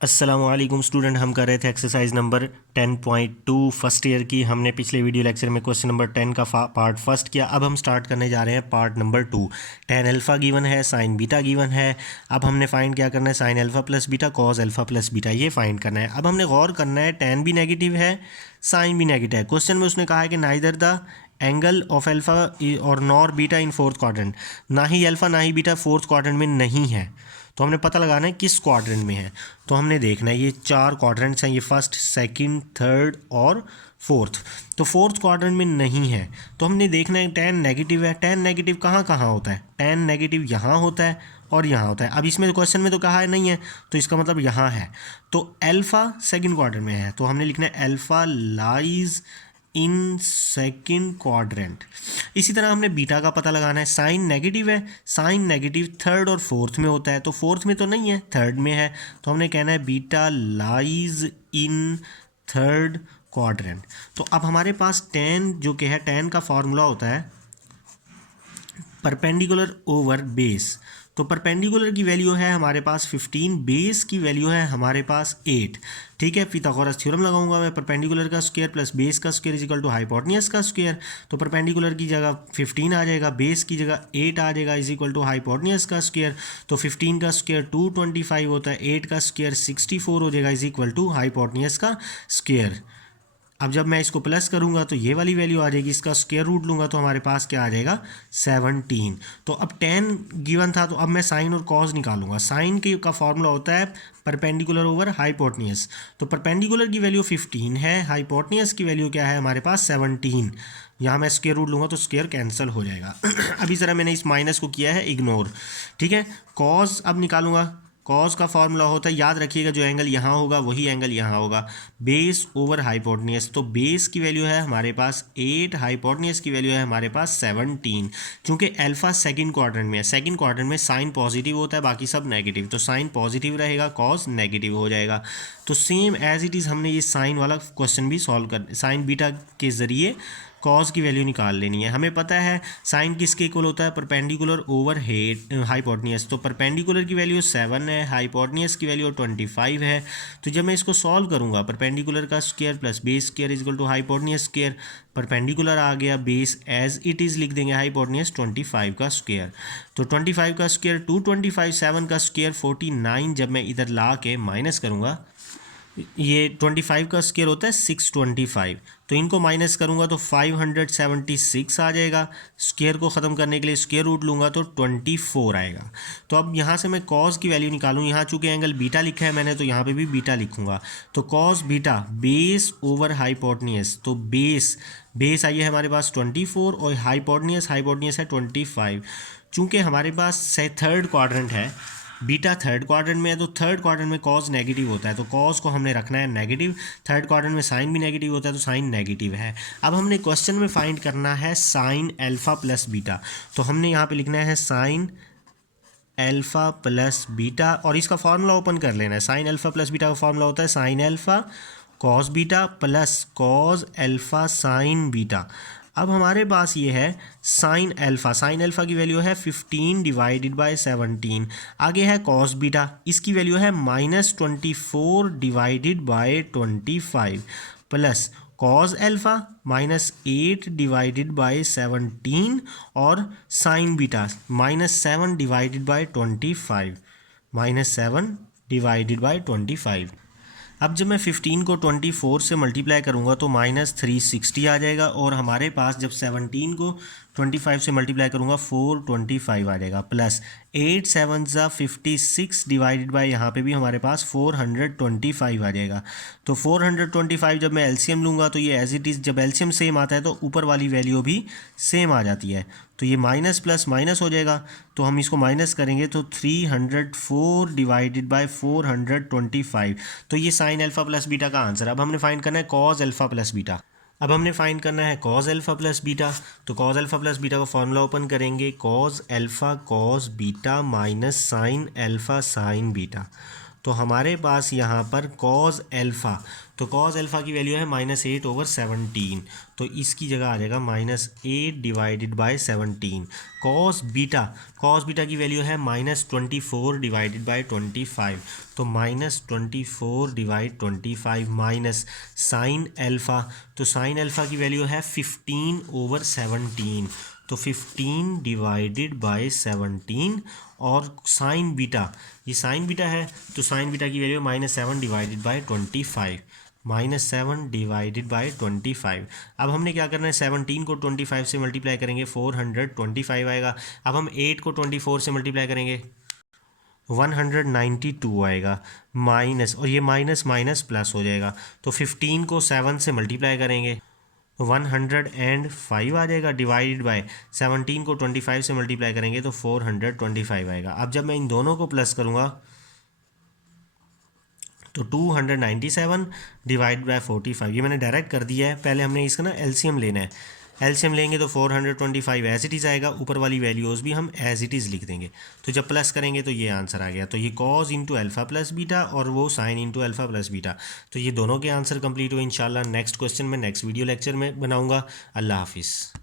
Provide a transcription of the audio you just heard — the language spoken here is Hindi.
अस्सलामुअलैकुम स्टूडेंट, हम कर रहे थे एक्सरसाइज नंबर 10.2 फर्स्ट ईयर की। हमने पिछले वीडियो लेक्चर में क्वेश्चन नंबर 10 का पार्ट फर्स्ट किया। अब हम स्टार्ट करने जा रहे हैं part number 2। Tan alpha given है, साइन बीटा गिवन है। अब हमने फाइंड क्या करना है, sine alpha plus beta, cos alpha plus beta, ये फाइंड करना है। अब हमने गौर करना है, टेन भी नेगेटिव है, साइन भी नेगेटिव है। क्वेश्चन में उसने कहा है कि neither the angle of alpha और nor beta in fourth quadrant, ना ही अल्फ़ा ना ही बीटा फोर्थ क्वाड्रेंट में नहीं है। तो हमने पता लगाना है किस क्वाड्रेंट में है। तो हमने देखना है, ये चार क्वाड्रेंट्स हैं, ये फर्स्ट, सेकंड, थर्ड और फोर्थ। तो फोर्थ क्वाड्रेंट में नहीं है, तो हमने देखना है टेन नेगेटिव है। टेन नेगेटिव कहाँ कहाँ होता है, टेन नेगेटिव यहाँ होता है और यहाँ होता है। अब इसमें क्वेश्चन में तो कहा है नहीं है, तो इसका मतलब यहाँ है। तो अल्फ़ा सेकंड क्वाड्रेंट में है, तो हमने लिखना है alpha lies in second quadrant. इसी तरह हमने बीटा का पता लगाना है। साइन नेगेटिव है, साइन नेगेटिव थर्ड और फोर्थ में होता है, तो फोर्थ में तो नहीं है, थर्ड में है। तो हमने कहना है beta lies in third quadrant. तो अब हमारे पास टेन जो कि है, टेन का फॉर्मूला होता है परपेंडिकुलर ओवर बेस। तो परपेंडिकुलर की वैल्यू है हमारे पास 15, बेस की वैल्यू है हमारे पास 8। ठीक है, पिथागोरस थ्योरम लगाऊंगा मैं, परपेंडिकुलर का स्क्वायर प्लस बेस का square is equal to hypotenuse का स्क्वायर। तो परपेंडिकुलर की जगह 15 आ जाएगा, बेस की जगह 8 आ जाएगा, इज इक्वल टू हाइपोटेन्यूज का स्क्वायर। तो 15 का स्क्वायर 225 होता है, 8 का स्क्वायर 64 हो जाएगा, इज इक्वल टू हाइपोटेन्यूज का स्क्वायर। अब जब मैं इसको प्लस करूंगा तो ये वाली वैल्यू आ जाएगी, इसका स्क्वायर रूट लूंगा तो हमारे पास क्या आ जाएगा, 17। तो अब 10 गिवन था, तो अब मैं साइन और कॉस निकालूंगा। साइन के का फॉर्मूला होता है परपेंडिकुलर ओवर हाइपोटेन्यूज। तो परपेंडिकुलर की वैल्यू 15 है, हाइपोटेन्यूज की वैल्यू क्या है हमारे पास 17। यहाँ मैं स्क्वायर रूट लूंगा तो स्क्वायर कैंसिल हो जाएगा। अभी ज़रा मैंने इस माइनस को किया है इग्नोर। ठीक है, कॉस अब निकालूंगा। कॉस का फॉर्मूला होता है, याद रखिएगा, जो एंगल यहाँ होगा वही एंगल यहाँ होगा, बेस ओवर हाइपोटेन्यूज। तो बेस की वैल्यू है हमारे पास 8, हाइपोटेन्यूज की वैल्यू है हमारे पास 17। चूंकि अल्फा सेकंड क्वाड्रेंट में है, सेकंड क्वाड्रेंट में साइन पॉजिटिव होता है, बाकी सब नेगेटिव, तो साइन पॉजिटिव रहेगा, कॉस नेगेटिव हो जाएगा। तो सेम एज इट इज़ हमने ये साइन वाला क्वेश्चन भी सॉल्व कर, साइन बीटा के ज़रिए कॉस की वैल्यू निकाल लेनी है। हमें पता है साइन किसके इक्वल होता है, परपेंडिकुलर ओवर हेड हाइपोटेन्यूज। तो परपेंडिकुलर की वैल्यू 7 है, हाइपोटेन्यूज की वैल्यू 25 है। तो जब मैं इसको सॉल्व करूंगा, परपेंडिकुलर का square plus base square is equal to hypotenuse square, perpendicular आ गया, बेस एज इट इज़ लिख देंगे, हाइपोटेन्यूज 25 का स्क्वायर। तो 25 का स्क्वायर 225, 7 का स्क्वायर 49। जब मैं इधर ला के माइनस करूँगा, ये 25 का स्क्वायर होता है 625, तो इनको माइनस करूंगा तो 576 आ जाएगा। स्क्वायर को ख़त्म करने के लिए स्क्वायर रूट लूंगा तो 24 आएगा। तो अब यहाँ से मैं कॉस की वैल्यू निकालूँ, यहाँ चूंकि एंगल बीटा लिखा है मैंने, तो यहाँ पे भी बीटा लिखूंगा। तो cos beta base over hypotenuse, तो बेस आई है हमारे पास 24 और हाइपोटेन्यूज है 25। चूँकि हमारे पास थर्ड क्वाड्रेंट है, बीटा थर्ड क्वाड्रेंट में है, तो थर्ड क्वाड्रेंट में कॉस नेगेटिव होता है, तो कॉस को हमने रखना है नेगेटिव। थर्ड क्वाड्रेंट में साइन भी नेगेटिव होता है, तो साइन नेगेटिव है। अब हमने क्वेश्चन में फाइंड करना है साइन अल्फा प्लस बीटा। तो हमने यहाँ पे लिखना है साइन अल्फा प्लस बीटा, और इसका फॉर्मूला ओपन कर लेना है। साइन अल्फा प्लस बीटा का फॉर्मूला होता है sine alpha cos beta plus cos alpha sign beta. अब हमारे पास ये है साइन अल्फा की वैल्यू है 15 डिवाइडेड बाय 17। आगे है कॉस बीटा, इसकी वैल्यू है -24 divided by 25 plus cos alpha -8 divided by 17 और sign beta -7 divided by 25, -7 divided by 25। अब जब मैं 15 को 24 से मल्टीप्लाई करूँगा तो -360 आ जाएगा, और हमारे पास जब 17 को 25 से मल्टीप्लाई करूँगा 425 आ जाएगा, प्लस 8 7 ज़ा 56 डिवाइडेड बाय यहाँ पे भी हमारे पास 425 आ जाएगा। तो 425 जब मैं एलसीएम लूँगा तो ये एज इट इज़, जब एलसीएम सेम आता है तो ऊपर वाली वैल्यू भी सेम आ जाती है, तो ये माइनस प्लस माइनस हो जाएगा। तो हम इसको माइनस करेंगे तो 304 डिवाइडेड बाय 425। तो ये साइन अल्फा प्लस बीटा का आंसर। अब हमने फाइंड करना है कॉस अल्फा प्लस बीटा। अब हमने फाइंड करना है कॉस अल्फा प्लस बीटा। तो कॉस अल्फा प्लस बीटा का फॉर्मूला ओपन करेंगे, cos alpha cos beta minus sine alpha sign beta. तो हमारे पास यहाँ पर कॉज एल्फ़ा, तो कॉज एल्फ़ा की वैल्यू है -8/17, तो इसकी जगह आ जाएगा -8 डिवाइडेड बाय 17। कॉस बीटा की वैल्यू है -24 डिवाइडेड बाय 25, तो -24 डिवाइड 25 माइनस साइन एल्फ़ा, तो साइन एल्फ़ा की वैल्यू है 15/17, तो 15 डिवाइडेड बाय 17, और साइन बीटा, ये साइन बीटा है, तो साइन बीटा की value -7 divided by 25, -7 divided by 25। अब हमने क्या करना है, 17 को 25 से मल्टीप्लाई करेंगे 425 आएगा। अब हम 8 को 24 से मल्टीप्लाई करेंगे 192 आएगा, माइनस, और ये माइनस माइनस प्लस हो जाएगा, तो 15 को 7 से मल्टीप्लाई करेंगे 105 आ जाएगा, डिवाइडेड बाय 17 को 25 से मल्टीप्लाई करेंगे तो 425 आएगा। अब जब मैं इन दोनों को प्लस करूँगा तो 297 डिवाइड बाय 45, ये मैंने डायरेक्ट कर दिया है। पहले हमने इसका ना एलसीएम लेना है, एलसीएम लेंगे तो 425 एज इट इज़ आएगा, ऊपर वाली वैल्यूज़ भी हम एज इट इज़ लिख देंगे। तो जब प्लस करेंगे तो ये आंसर आ गया। तो ये cause into alpha plus beta और वो sine into alpha plus beta, तो ये दोनों के आंसर कंप्लीट हुए। इंशाल्लाह नेक्स्ट क्वेश्चन में नेक्स्ट वीडियो लेक्चर में बनाऊंगा। अल्लाह हाफिज़।